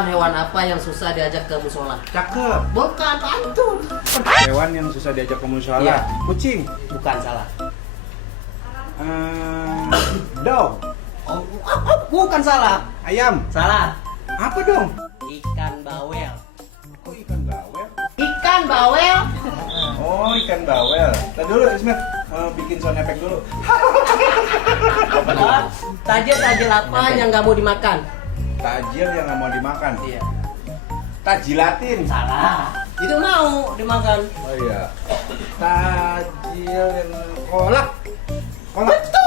Hewan apa yang susah diajak ke musola? Cakep. Bukan, pantun. Hewan yang susah diajak ke musola. Iya. Kucing. Bukan, salah. Dog. Bukan salah. Ayam. Salah. Apa dong? Ikan bawel. Kok ikan bawel? Ikan bawel. Oh, ikan bawel. Tadi dulu Ismet bikin sound effect dulu. Tajil apa yang nggak mau dimakan? Tajil yang nggak mau dimakan. Iya. Tajilatin. Salah. Itu mau dimakan. Oh iya. Tajil yang kolak. Kolak. Betul.